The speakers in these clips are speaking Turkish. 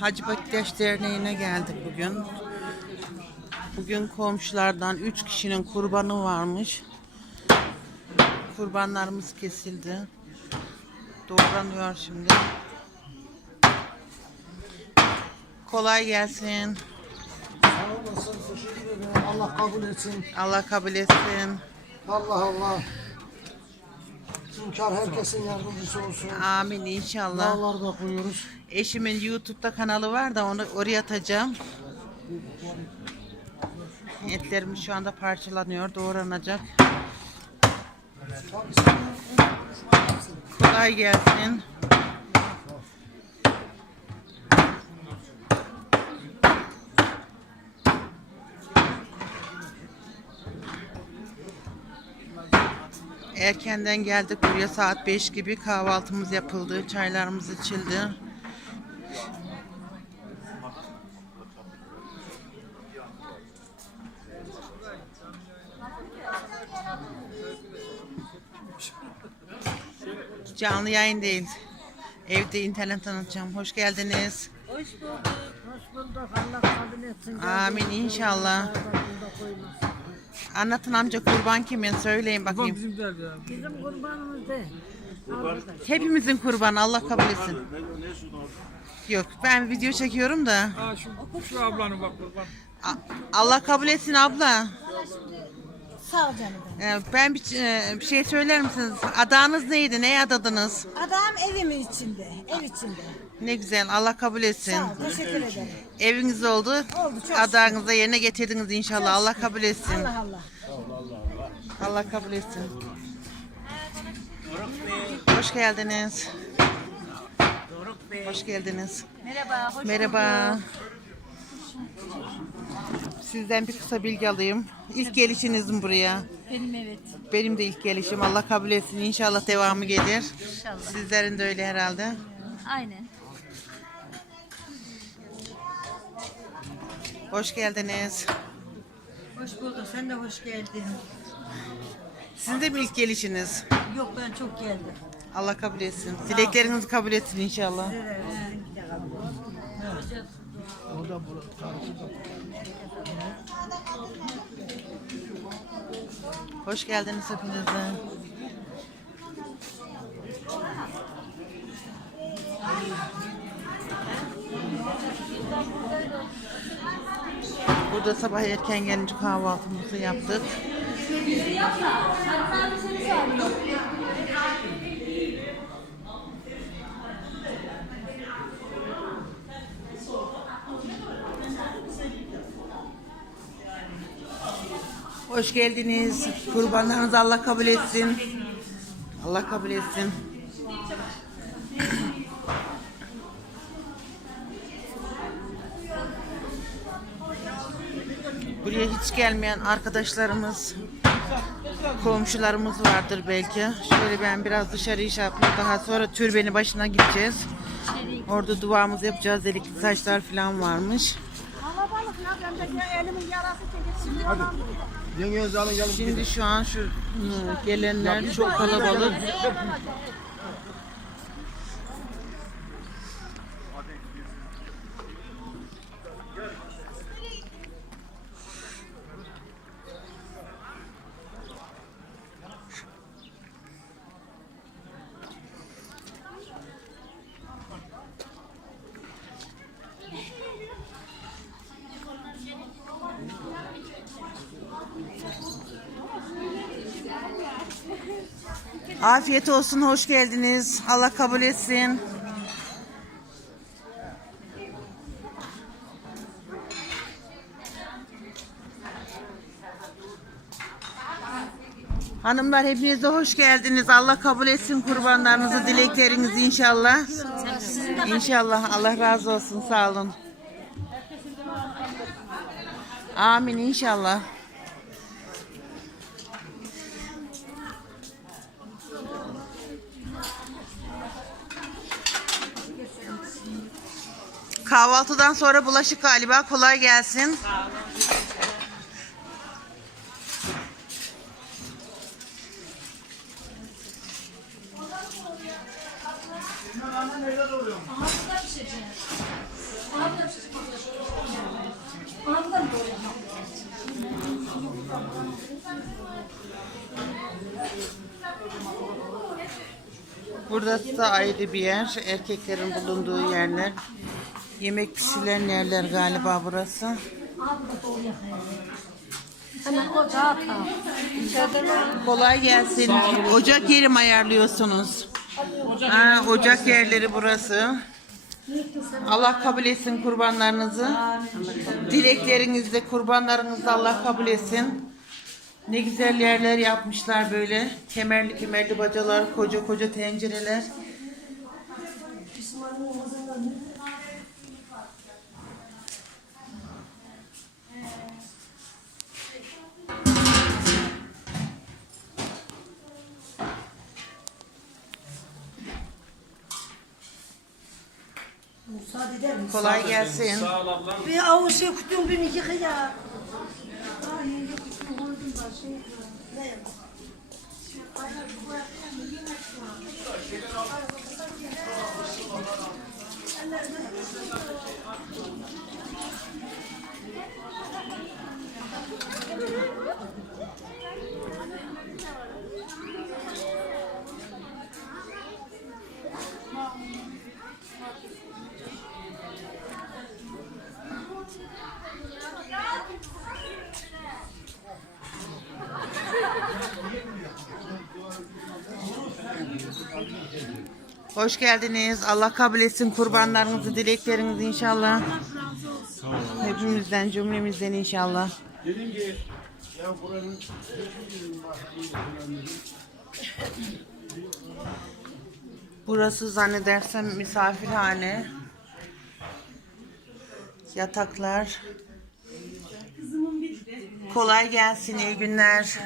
Hacı Bektaş Derneği'ne geldik bugün. Bugün komşulardan 3 kişinin kurbanı varmış. Kurbanlarımız kesildi. Doğranıyor şimdi. Kolay gelsin. Sağ olasın, teşekkür ederim. Allah kabul etsin. Allah kabul etsin. Allah Allah. Hünkar herkesin yardımcısı olsun. Amin inşallah. Dağlarda koyuyoruz. Eşimin YouTube'da kanalı var da onu oraya atacağım. Etlerimiz şu anda parçalanıyor, doğranacak. Kolay gelsin. Erkenden geldik buraya saat 5 gibi kahvaltımız yapıldı, çaylarımız içildi. Canlı yayın değil. Evde internet tanıtacağım. Hoş geldiniz. Hoş bulduk. Hoş bulduk. Allah kabul etsin. Amin inşallah. Anlatın amca kurban kimin? Söyleyin bakayım. Bizim kurbanımız değil. Hepimizin kurbanı Allah kabul etsin. Yok ben video çekiyorum da. Ha şu, şu ablanın bak kurban. A- Allah kabul etsin abla. Sağ ol canım. Ee, Ben bir, e, bir şey söyler misiniz? Adağınız neydi? Neye adadınız? Adam evimin içinde. Ev içinde. Ne güzel. Allah kabul etsin. Sağ ol. Teşekkür ederim. Eviniz oldu. Oldu, çok Adağınızı da yerine getirdiniz inşallah. Allah kabul etsin. Allah Allah. Allah kabul etsin. Hoş geldiniz. Hoş geldiniz. Merhaba. Hoş Merhaba. Sizden bir kısa bilgi alayım. İlk gelişiniz mi buraya? Benim evet. Benim de ilk gelişim. Allah kabul etsin. İnşallah devamı gelir. İnşallah. Sizlerin de öyle herhalde. Aynen. Hoş geldiniz. Hoş bulduk. Sen de hoş geldin. Sizin de mi ilk gelişiniz? Yok ben çok geldim. Allah kabul etsin. Dileklerinizi kabul etsin inşallah. Hoş geldiniz hepiniz Burada sabah erken gelince kahvaltımızı yaptık. Hoş geldiniz. Kurbanlarınızı Allah kabul etsin. Allah kabul etsin. Buraya hiç gelmeyen arkadaşlarımız, komşularımız vardır belki. Şöyle ben biraz dışarı iş yaptım. Daha sonra türbeni başına gideceğiz. Orada duamızı yapacağız. Delikli saçlar falan varmış. Yengenizi alın gelin. Şimdi şu an şu hı, gelenler çok kalabalık. Afiyet olsun, hoş geldiniz. Allah kabul etsin. Hanımlar hepiniz de hoş geldiniz. Allah kabul etsin kurbanlarınızı, dileklerinizi inşallah. İnşallah Allah razı olsun. Sağ olun. Amin inşallah. Kahvaltıdan sonra bulaşık galiba. Kolay gelsin. Burası da ayrı bir yer. Erkeklerin bulunduğu yerler. Yemek pişirilen yerler galiba burası. Kolay gelsin. Ocak yeri mi ayarlıyorsunuz? Ha, ocak yerleri burası. Allah kabul etsin kurbanlarınızı. Dileklerinizde kurbanlarınızı Allah kabul etsin. Ne güzel yerler yapmışlar böyle. Kemerli kemerli bacalar, koca koca tencereler. Misin? Kolay gelsin. Sağ ol ablam. Bir avuç şey kutum bir iki ya. Hoş geldiniz. Allah kabul etsin kurbanlarınızı, dileklerinizi inşallah. Hepimizden, cümlemizden inşallah. Dedim ki ya buranın Burası zannedersem misafirhane. Yataklar. Kolay gelsin, iyi günler.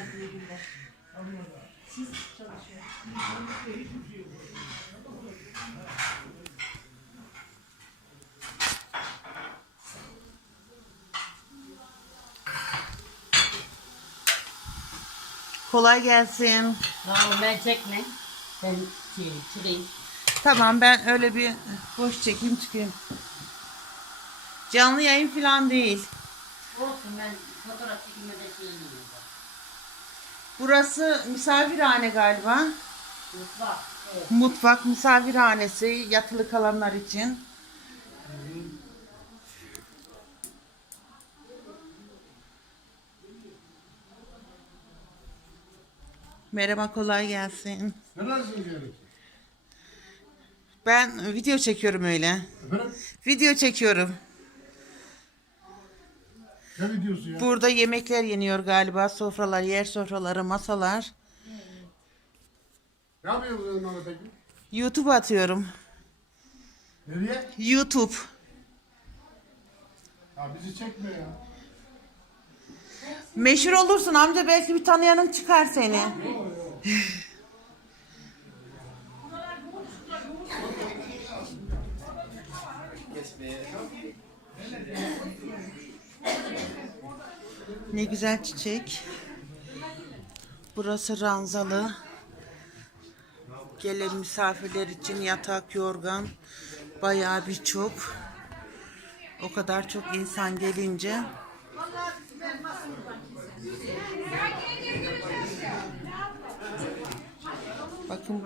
Kolay gelsin. Tamam ben çekme. Ben şey, çıkayım. Tamam ben öyle bir boş çekeyim çıkayım. Canlı yayın falan değil. Olsun ben fotoğraf çekimde şeyim yok. Burası misafirhane galiba. Mutfak. Evet. Mutfak, misafirhanesi yatılı kalanlar için. Merhaba kolay gelsin. neresin gerek? Ben video çekiyorum öyle. Efendim? Video çekiyorum. Ne videosu ya? Burada yemekler yeniyor galiba. Sofralar, yer sofraları, masalar. Ne yapıyorsun onlara peki? YouTube atıyorum. Nereye? YouTube. Ya bizi çekme ya. Meşhur olursun amca belki bir tanıyanın çıkar seni. Ne güzel çiçek. Burası ranzalı. Gelen misafirler için yatak, yorgan bayağı bir çok. O kadar çok insan gelince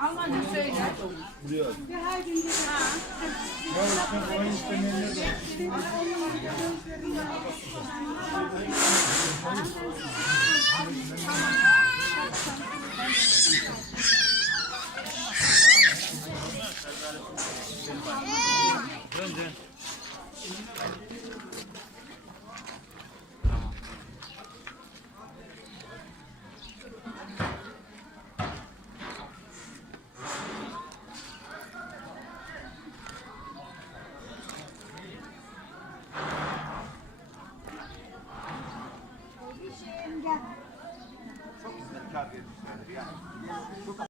Almanca söyle. Buraya al. Her gün de ha. Ya sen o istemeyenler de. Dön dön.